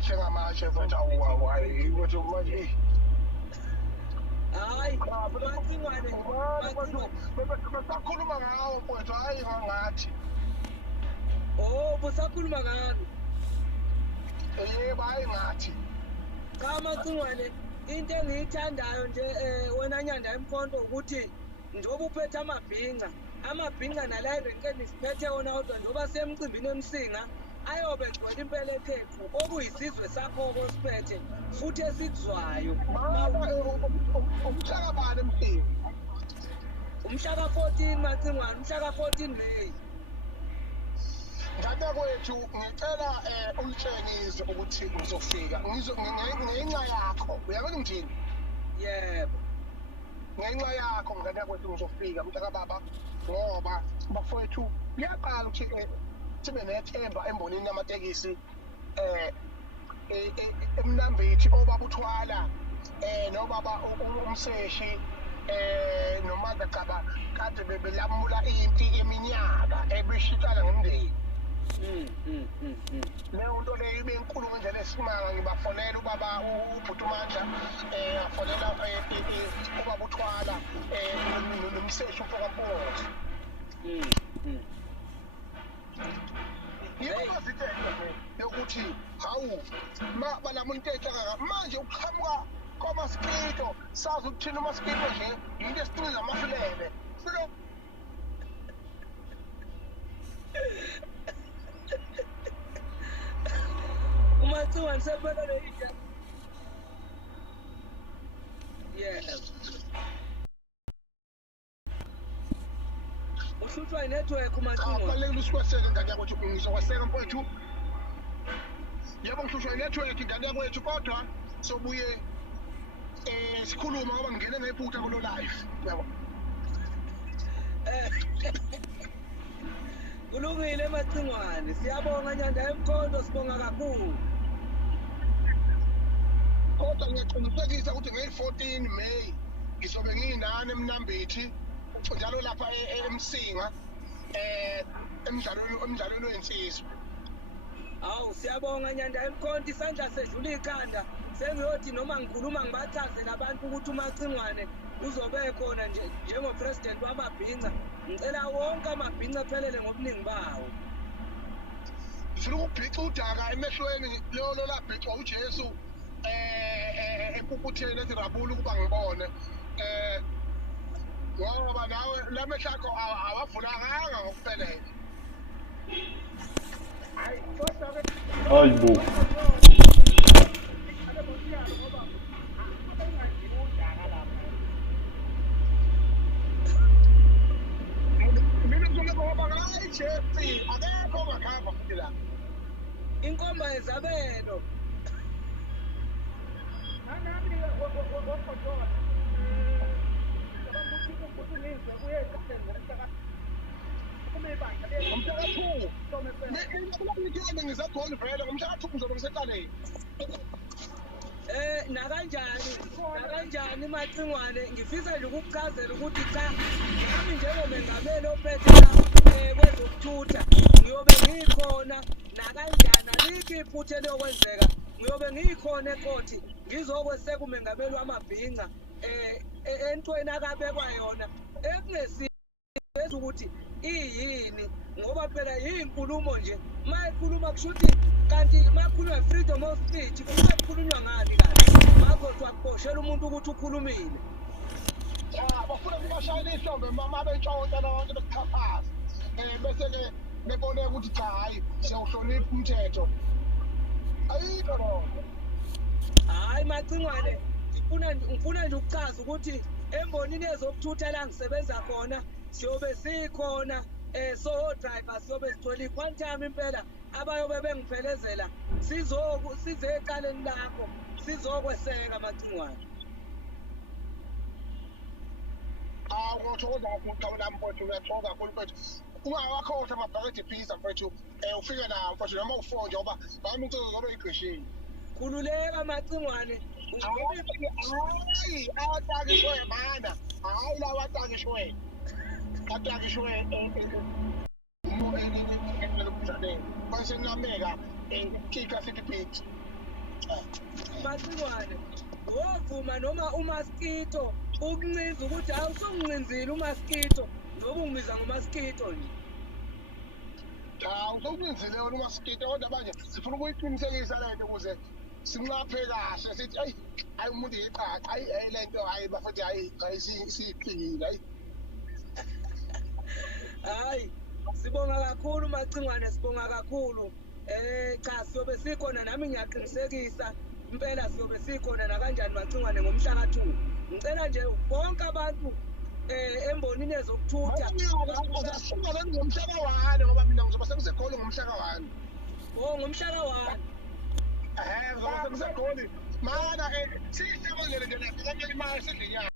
ngamatshe mfethu awuwayi ukuthi manje hayi Macigwane besakhuluma ngawo mfethu hayi ngathi busakhuluma ngami yebo hayi ngathi cha Macigwane into engiyithandayo nje wena Nyanda eMkhonto ukuthi njoba uphethe amabhinqa nala erenkeni siphethe wona kodwa njoba semcimbini emsinga ayobe gcwele impela ekhethu okuyisizwe sakho osiphethe futhi esikuzwayo umhlaka bani emhlini umhlaka 14 Macigwane umhlaka 14 May Dadewethu ngicela ulitshengise ukuthi uzofika ngenxa yakho uyabona ngithini yebo ngenxa yakho dadewethu ngizofika mntaka baba ngoba bafowethu liyaqala ukuthi sibe nethemba embonini yamatekisi emnambithi obabuthwala nobaba umseshi nomandla caba kade belamula impi eminyaka ebeshitana ngomndeni leyo nto leyo ibe inkulu ngendlela esimanga ngibafonela ubaba ubhutumandla afonela ubaba uthwala nomseshi ufokampozi yibaziteke yokuthi hawu balamula into enhlaka manje uqhamuka kwamaskito sazi ukuthina umaskito nje into esiqinile amafilebe Macigwane sebelele ija uhlutshwa network Macigwane kubalulekile usikweseke ngane yakwethu ngizokweseka mfowethu yebo ngihlushwa network ngane yakwethu kodwa sobuye sikhuluma ngoba ngingene ngephutha kulo live yabo kulungile Macigwane siyabonga Nyanda eMkhonto sibonga kakhulu kodwa ngiyaqinisekisa ukuthi ngeyi-14 May ngizobe ngiyinani emnambithi njalo lapha emsinga emdlalweni wensizwa hawu siyabonga Nyanda eMkhonto isandla sedlula ikhanda sengiyothi noma ngikhuluma ngibachazele abantu ukuthi uMacigwane uzobe khona nje njengo-president wamabhinca ngicela wonke amabhinca ephelele ngobuningi bawo ngifuna ukubhica udaka emehlweni lolo labhicwa uJesu empuputheni ezirabula ukuba ngibone ngoba nawe lamehlo akho awavulakanga ngokuphelele hayi bo inkomba yezabelo ngisakhona vele ngomhlaka 2 ngizobe ngiseqaleni nakanjani Macigwane ngifisa nje ukukuchazela ukuthi cha nami njengomengameli ophethe kwezokuthutha ngiyobe ngikhona nakanjani alikho iphutha eliyokwenzeka ngiyobe ngikhona ekhothi ngizokweseka umengameli wamabhinca entweni akabekwa yona ekungesiza ukuthi iyini ngoba phela yinkulumo nje mayikhuluma kushuthi kanti makhuluma freedom of speech kukhulunywa ngani kahle ngakho kwakuboshela umuntu ukuthi ukhulumile bafuna ukubashayela ihlombe mama bentshontsha lonke bekuxhaphaza bese-ke bebone ukuthi cha hayi siyawuhlonipha umthetho ayikho lonto hayi Macigwane ngifuna nje ukuchaza ukuthi embonini yezokuthutha la ngisebenza khona siyobe sikhona so driver siyobe sithola iquantum impela abayobe bengiphelezela size eqaleni lakho sizokweseka Macigwane ngothokoza kakhulu xa ulami mfowethu uyathokoza kakhulu mfowethu ungawakhohlwa amabhakede pizza mfowethu ufike nawo mfowethu noma ufonje ngoba nami into zobe yiqeshile khululeka Macigwane hayi atakishwe mana hayi lawa atakishwe umdlaleni base nameka kika city beat Macigwane wovuma noma umaskito ukuncinza ukuthi awusungincinzile umaskito ngoba ungibiza ngomaskito nje. Cha usokuncinzile wena umaskito kodwa manje sifuna ukuyiqinisekisa lento ukuze sinqaphe kahle sithi hayi umuntu yiqhaqa hayi lento hayi bafethu hayi siyiqinile hayi. Hayi sibonga kakhulu Macigwane, sibonga kakhulu. Cha siyobe sikhona nami ngiyaqinisekisa impela siyobe sikhona na kanjani Macigwane ngomhla ka2. Ngicela nje bonke abantu embonini ezokuthutha Asihlala ngomhla ka1 ngoba mina ngizoba sengisekholo ngomhla ka1. Oh ngomhla ka1. Ngizoba sengisekholo. Mana sihlabangele nje lapha imali sedlinyana.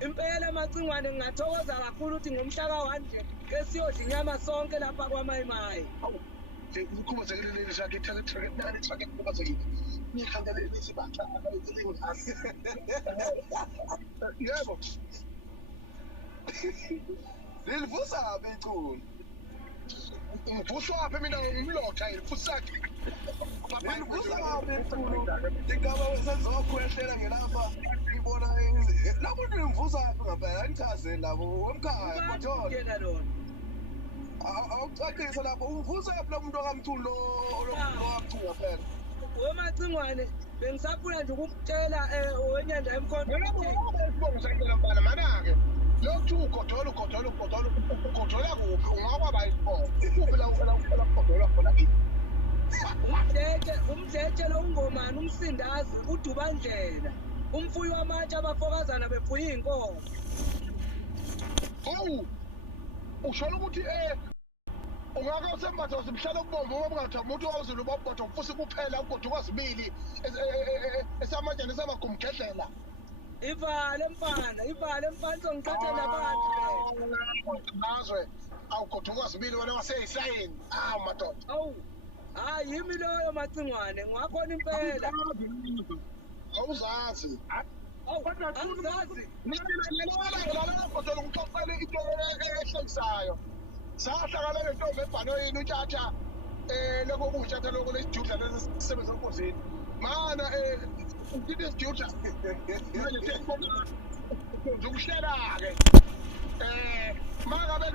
Impela Macigwane ngingathokoza kakhulu ukuthi ngomhla ka1 nje ke siyodla inyama sonke lapha kwaMayimayi. Ukukhubazekile leli shaka itheke nani itheke ukukhubazekile. Ngikhandele lezi baxa ngingasi. Yebo. Lilivusa ngabe iChunu. Ngivuswa apha mina ngimlotha livusa. Lilivusa ngabe iChunu. Ingaba wesenzokhwehlela ngelapha ngibona lapho ngivusa apha ngempela ngichaze labo wemkhaya bathona. Yena lona. Awucacisa lapho umvusa yaphi lo muntu okamthulu lo kamthulu phela. Macigwane bengisafuna nje ukukutshela wenyanda emkhonto Sibonga sangena mbala mana-ke lokhu ugodola ugodola kuphi ungakwaba yipho kuphi la ugodola khona kini umdletshe lo ungomani umsindazi udubandlela umfuyi wamatshe abafokazana befuye iy'nkomo. Ushola ukuthi ungaka usembatha usimhlala kubomvu ngoba ungathamba umuntu wawuzulu bobodwa ufusa kuphela ugoduka zibili esamajani samagumgedlela. Ivale mfana songithatha nabantu ngazwe awugoduka zibili wena waseyisayini madoda. Hayi yimi loyo Macigwane ngiwakhona impela. Awuzazi angizazi lalela godola ngixoxele into ehlekisayo. Sahlangana nentombi ebhanoyini utshatha lokho kutshatha lokho lesijudla lesisebenza enkozini. Mana uthi isijudla manje siyabona ukuhlela-ke mangabe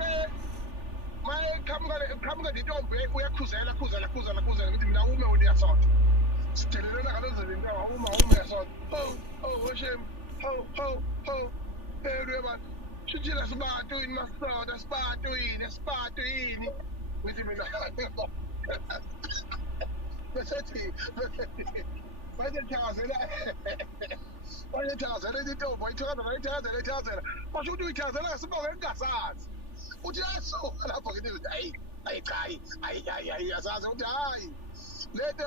qhamuka nentombi uyakhuzela ngithi mina ume wena uyasonta sidelelana ngalezo zinto uma uyasonta weshem uyabona shitshila sibatu yini masisonta sibatu yini ngithi mina besethi manje thakazela intombi ayithakazela basho ukuthi uyithakazela ngesibongo engingasazi uthi yasuka lapho ngithi hayi asazi uthi hayi lento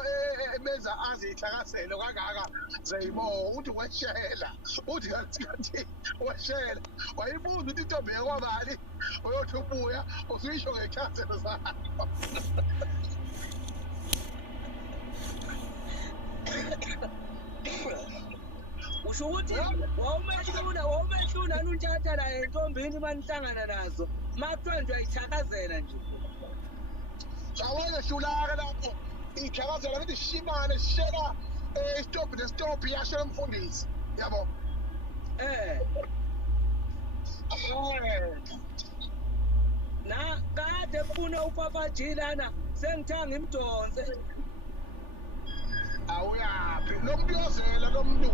emenza azithakasele kangaka zeyibonga uthi weshela uthi kanti weshela wayibuza ukuthi intombi yakwabani uyothi ubuya usuyisho ngekhansela zakho. usho ukuthi wawumehluna nuntshata la entombini manihlangana nazo makuthiwa nje ayithakazela nje awayehlulaka lapho ithakazela ngithi shimane sishela isitobhi nesitobhi yashela umfundisi yabo na kade funa upapaji lana sengithanga imdonse awuyaphi lo muntu yozela lo muntu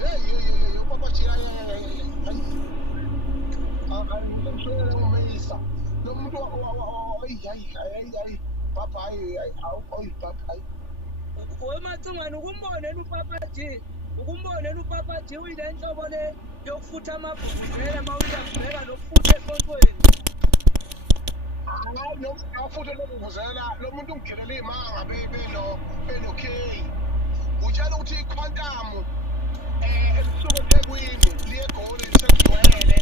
hey upapaji ngishwele ngumeyisa lo muntu hayi papayi papayi weMacigwane ukumbonela upapaji uyile nhlobo le yokufutha amabhubhela mawuyabheka nokufutha esontweni. Futhi lokuvuzela lo muntu ungigilele imanga benokheyi utshela ukuthi iquantum elisuka eThekwini liye eGoli lisekujwayele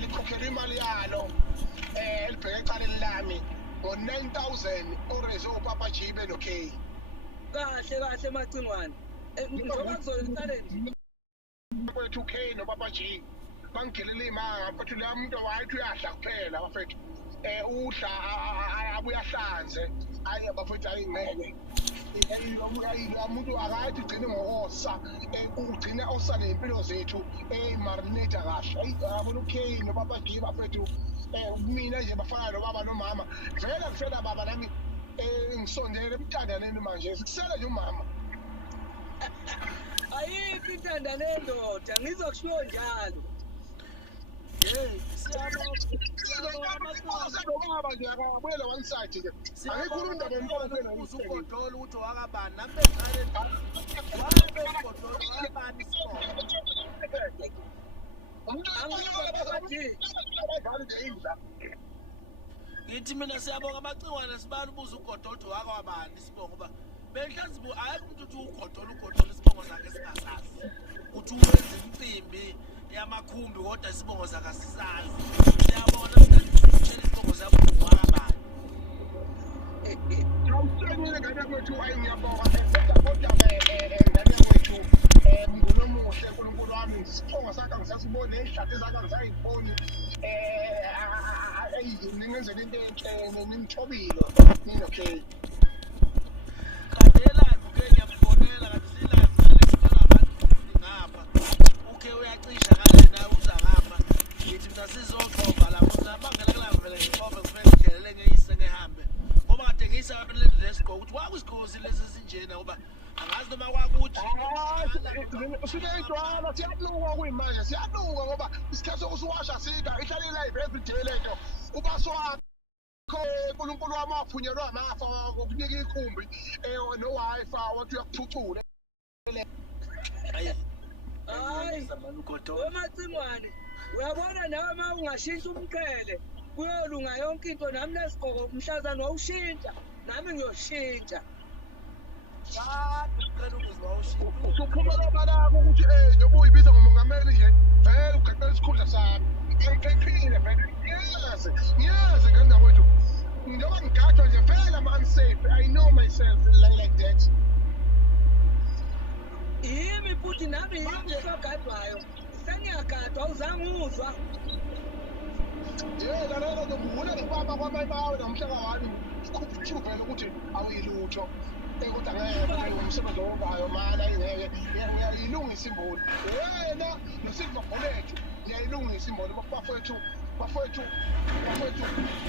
likhokhela imali yalo libheke ecaleni lami ngo-9,000 oreze upapaji benokheyi. Kahle Macigwane njengoba kuzolisale nje kwethu K nopapaji bangigilele imanga mfethu la muntu wayithi uyadla kuphela bafethu udla abuya hlanze ayi bafethu ayingeke umuntu akathi ugcine ngosa ugcina osa nempilo zethu marinate kahle ayi yabona okay nobaba G bafethu mina nje bafana nobaba nomama vele kusela baba nami ngisondele emntandaneni manje sikusela nje umama ayikho intanda nendoda ngizokushiyo njalo siyabona nje akabuyela one side ke angikhuluma indaba yempela uGodole uthi wakabani nami bengane wabe uGodole wakabani ngithi mina siyabonga amacingwane sibani ubuza uGodole uthi wakabani sibongo ba benhlanzi ayikho umuntu uthi uGodole isibongo sakhe singasazi uthi uwenza imicimbi yamakhumbi kodwa isibongo sakhe asisazi siyabona mntana isibongo sakhe wakabani awusenile ngane kwethu ayingiyabonga kodwa ngane kwethu ngunomuhle uNkulunkulu wami isibongo sakhe ngisasibone ihlathi zakhe ngisayiboni ningenzela into enhle ningithobile okay Kadela uke ngiyabonela kanti silive nalesicela abantu ngapha uke uyacisha kanje naye uza ngapha ngithi mina sizoxoxa la uzabangela kula vele ngixoxe kufanele ngidelele ngiyise ngehambe ngoba kade ngiyisa lezi lesigqoko ukuthi wakusigqozi lezi sinjena ngoba angazi noma kwakuthi sineyintwala siyaluka kuyimanje siyaluka ngoba isikhathi sokusiwasha sida ihlale live every day lento ubaswa uNkulunkulu wami waphunyelwa amafa okunika ikhumbi no-Wi-Fi wathi uyakuphucula hayi Macingwane uyabona nawe uma ungashintsha umqhele kuyolunga yonke into nami nesigqoko mhlazana wawushintsha nami ngiyoshintsha usuphumela balaka ukuthi njengoba uyibiza ngomongameli nje vele ugaxela isikhundla sami ngiqeqile vele ngiyazi nganga kwethu njengoba ngigadwa nje vele ama-unsafe I know myself like that yimi futhi nami yimi sogadwayo sengiyagadwa uzange uzwa lalela ngivule ngibamba kwamayibawe namhlaka wami vele ukuthi awuyilutho ukuthi angeke umsebenzi owenzayo mana ingeke uyayilungisa imboni wena noSilver Bullet uyayilungisa imboni bafowethu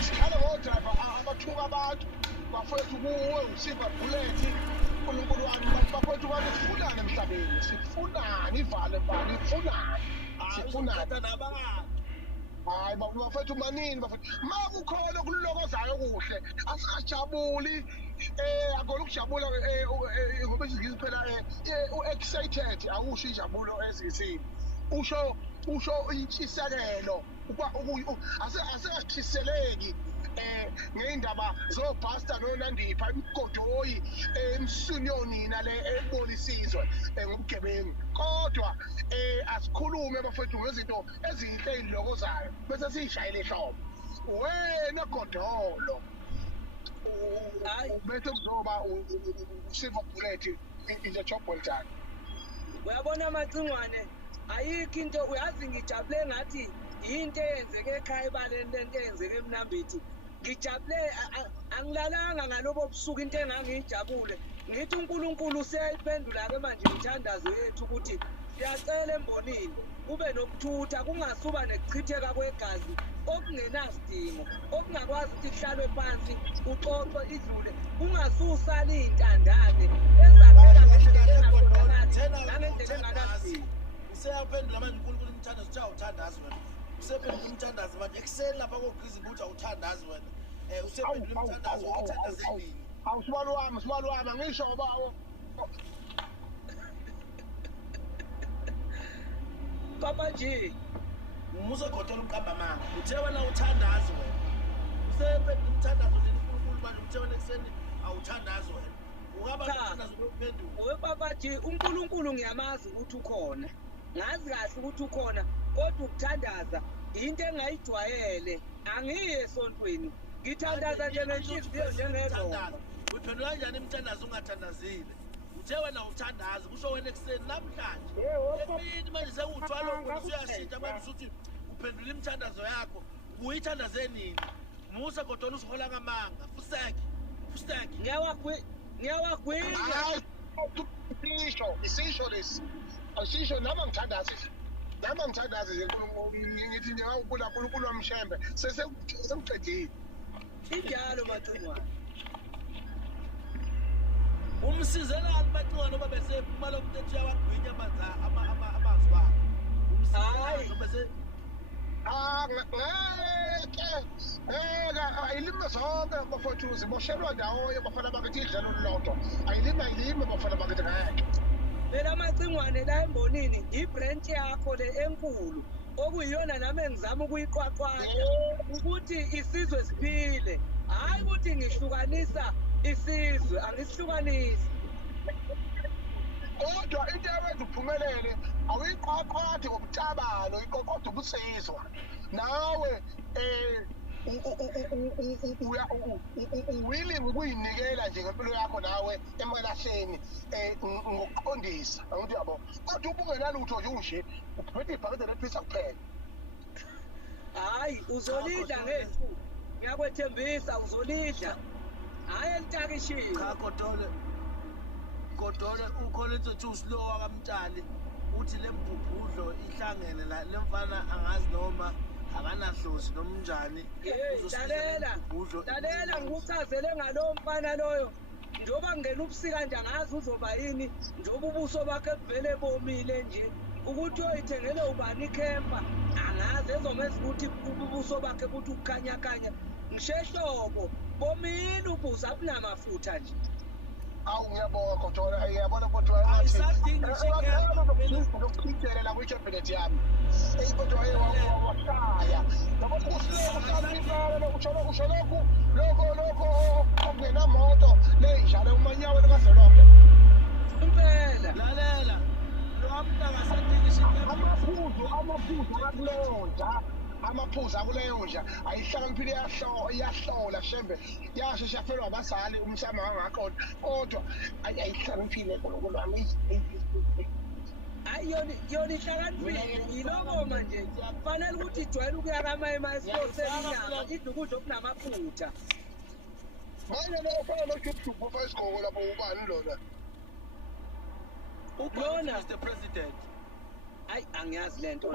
sikhala ngodrayiva abathuka abantu bafowethu kuwe uSilver Bullet uNkulunkulu wami bafowethu bathi sifunane emhlabeni sifunane ivale sifunane nabangani hayi bafethu manini bafethu makukhona okulokozayo kuhle asingajabuli akona ukujabula ngoba isingisi phela excited awusho injabulo ezisini usho intshisekelo asingathiseleki ngeindaba zobhasta nonandipha imgodoyi emsunyonina le ebolisizwe ngobugebengu kodwa asikhulume bafethu ngezinto ezinhle ezilokozayo bese siyishayele ihlobo wena Godole bese kuzoba uSilver Bullet in the job well done uyabona Macingwane ayikho into uyazi ngijabule ngathi into eyenzeke ekhaya ebaleni lento eyenzeke eMnambithi ngijabule angilalanga ngalobo busuku into engangijabule ngithi uNkulunkulu useyiphendula ke manje umthandazo yethu ukuthi siyacela embonini kube nokuthutha kungasuba nekuchitheka kwegazi okungenasidingo okungakwazi ukuthi kuhlalwe phansi uxoxwe idlule kungasusala izintandane ezakhela ngendlela engakhonakali nangendlela enganasidingo useyaphendula manje uNkulunkulu umthandazo uthi awuthandazi wena usephendula umthandazo manje ekuseni lapha koGrizi ukuthi awuthandazi wena usephendula umthandazo uthandaze nini awusibalo wami angisho bawo Papa G umusa Godole umqamba manga uthe wena uthandazi wena usephendula umthandazo uNkulunkulu manje uthe wena ekuseni awuthandazi wena ungaba umthandazo lokuphendula we Papa G uNkulunkulu ngiyamazi ukuthi ukhona ngazi kahle ukuthi ukhona kodwa ukuthandaza into engayijwayele angiye esontweni ngithandaza nje nenhliziyo njengezona uphendula kanjani umthandazo ungathandazile uthe wena uthandaza kusho wena ekuseni namhlanje emini manje sekuthwala ukuthi uyashintsha manje usuthi uphendula imithandazo yakho uyithandaze nini Musa Godole usihola ngamanga. Fusteki. Ngiyawagwinya. Hayi, isisho lesi. Asisho nama ngithandazi. Nama ngithandazi ngithi nje uNkulunkulu wamshembe. Sekuqedile. Injalo Macigwane. Umsizelani Macigwane oba bese imali omthetho yawagwinya amazwi wakhe. Umsizelani oba bese ayilime zonke bafowethu ziboshelwa ndawonye bafana bakithi idlelo lodwa ayilime bafana bakithi ngeke Phela Macigwane la embonini ibranch yakho le enkulu okuyiyona nami engizama ukuyiqwaqwaqwa ukuthi isizwe siphile hayi ukuthi ngihlukanisa isizwe angisihlukanisi kodwa into eyenza uphumelele awuyiqoqothi ngobutabalo iqoqoda ubusizwa nawe willing ukuyinikela nje ngempilo yakho nawe emalahleni ngokuqondisa ukuthi yabo kodwa ubungenalutho nje unje uphethe ibhakede lephisa kuphela hayi uzolidla ngethu ngiyakwethembisa uzolidla hayi elitakishile cha Godole ukhona insethusi lo wakamtshali uthi lembubhudlo ihlangene la lemfana angazi noma akanahlozi nomnjani lalela ngikuchazele ngalo mfana loyo njoba ngena ubusika nje angazi uzoba yini njoba ubuso bakhe buvele bomile nje ukuthi uyithengele ubani ikhempa angazi ezomeza ukuthi ubuso bakhe ukuthi ukukhanya ngishehlobo bomile ubuso abunamafutha nje awu ngiyabonga Godole ngiyabona kodwa ayisadingi ukuchitela kwi-cabinet yami kodwa washaya ngoba usho lokho okungenamoto ley'njalo umanyawo likazelonke impela lalela lo amntu akasadingi amaphuzu akuleyo nja ayihlakaniphile iyahlola shembe yashesha yafelwa abazali umsamo angaqonda kodwa ayihlakaniphile nkulunkulu wami hayi yona ihlakaniphile yiloko manje kufanele ukuthi ijwayele ukuya kama-emasposelinyama idla ukudla okunamafutha manje lo fana noshubhubhu ofa isigqoko lapho ubani lona lona Mr President hayi angiyazi le nto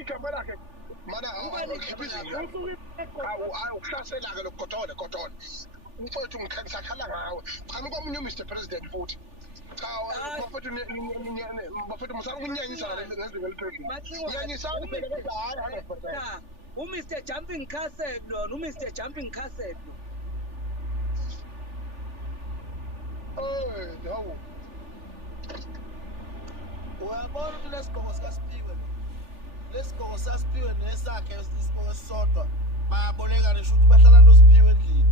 igama lakhe mana awuhlasela-ke Godole mfowethu ngisakhala ngawe chani kwamunye uMr President futhi cha bafethu musana ukunyanyisa ngezinga eliphezulu nyanyisani phela kodwa hayi 100%. uMr Jumping Castle lona uMr Jumping Castle no uyabona ukuthi lesigqoko sikasiphiwe lesigqoko sasiphiwe nesakhe isigqoko esisodwa bayabolekana esho ukuthi bahlala nosiphiwe endlini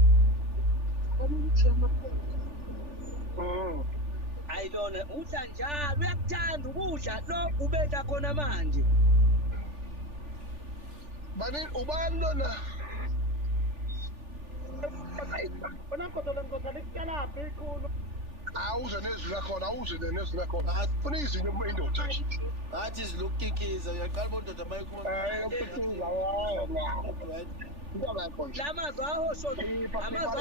hayi lona udla njalo uyakuthanda ukudla lo ubedla khona manje ubani lona awuze nezwi lakhona funa izinto indoda ngathi zilokukikiza uyaqala bondoda mayikhuluma lamazwi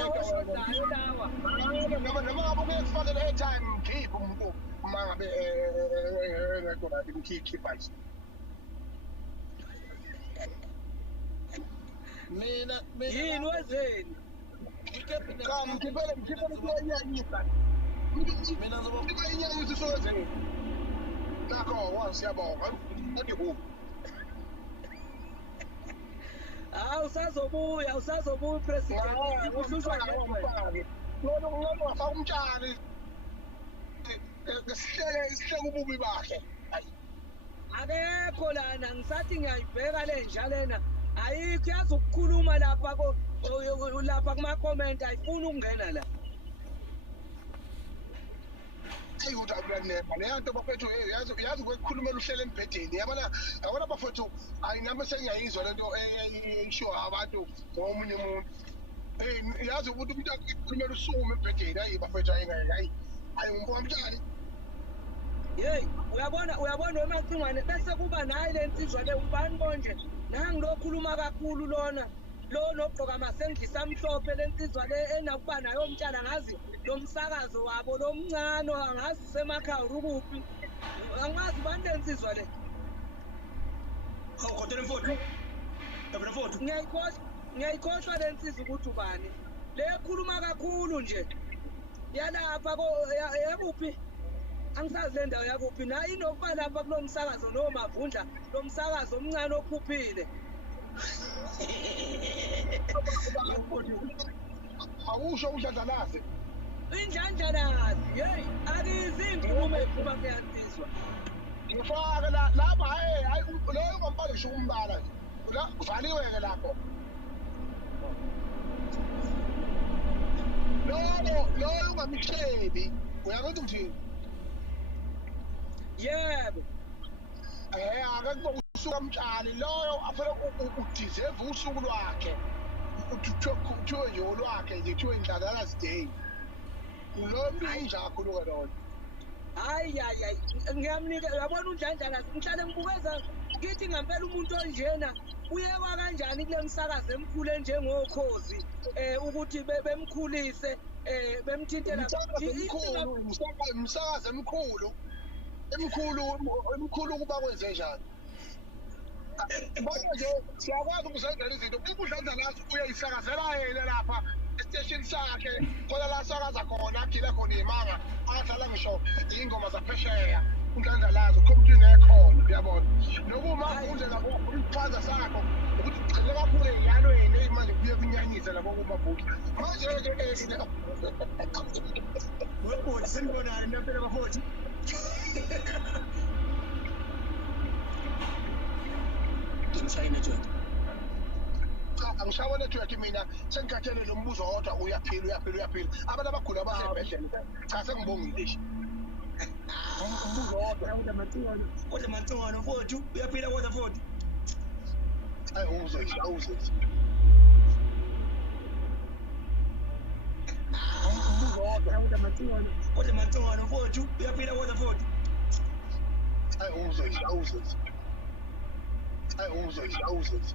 ahoshodayo lawa noma ngabe kuyekufakela airtime mkhiphe umuntu uma ngabe ngedwa ngikhipha nje mina yini wezeni mkhiphele kuyenyanyisa mina inyanyisa isowezeni nakho siyabonga adiku usazobuya upresident uhlushwa nje lona wafaka umtshali sihleke ububi bakhe akekho lana ngisathi ngiyayibheka le nja lena ayikho yazi ukukhuluma lapha kuma-comment ayifuni ukungena la ukuthi akulanema leya nto bafethu yazi kwekukhulumela uhlele embhedeni yabona bafethu ayinami sengiyayizwa lento eyishiwo abantu ngomunye umuntu yazi ukuthi umuntu akukhulumela usukume embhedeni hayi bafethu hayi ngumbuka mtshali yeyi uyabona weMacigwane bese kuba naye le nsizwa le ubani konje nangilokhuluma kakhulu lona lo nogqoka amasengisi amhlophe lensizwa le enakuba nayo mtshana ngazi lo msakazo wabo lo mncane angazi usemakhaya ukuphi angazi bani lensizwa le Godole mfowethu. Yabona mfowethu. Ngiyayikhohlwa lensizwa ukuthi ubani le khuluma kakhulu nje yalapha yakuphi angisazi le ndawo yakuphi na inokuba lapha kulo msakazo no mavundla lo msakazo omncane okhuphile awusho umdlandlanazi indlandlanazi hey akizi inkulumo ephuma kuyansizwa ngifake lapha hayi loyo ungambali ngisho umbala la kuvaliwe-ke lapho loyo ungamsheli uyakuthi ngithini yebo ake kuba usuka mtshali loyo afuna udizeva usuku lwakhe kuthiwe nje olwakhe nje kuthiwe indlandlanazi day lo mntu injakho luke loyo hayi ngiyamnika yabona undlandlanazi ngihlale ngibukeza ngithi ngempela umuntu onjena uyekwa kanjani kule msakazo emkhulu enjengokhozi ukuthi bemkhulise bemthintela umsakazo emkhulu kuba kwenze njani manje siyakwazi ukuzenzela izinto ubudlandlanazi uyayisakazela yena lapha esiteshini sakhe khona la sakaza khona akhila khona iy'manga adlala ngisho iy'ngoma zaphesheya undlandlanazi ukhompyutha ekhona uyabona nokuma undlela isiphanza sakho ukuthi ugcine kakhulu ey'nyalweni ey'manje kuye kunyanyise labo kumabhuki manje-ke Webhuti senibonani naphela bafowethu. Ngishaya network. Angishawa network mina sengikhathele lo mbuzo wodwa uyaphila abantu abagula basebhedlela cha sengibongile nje umbuzo wodwa Kodwa mancane mfowethu uyaphila kodwa mfowethu. awuze umbuzo wodwa Kodwa mancane mfowethu uyaphila kodwa mfowethu. awuze awuze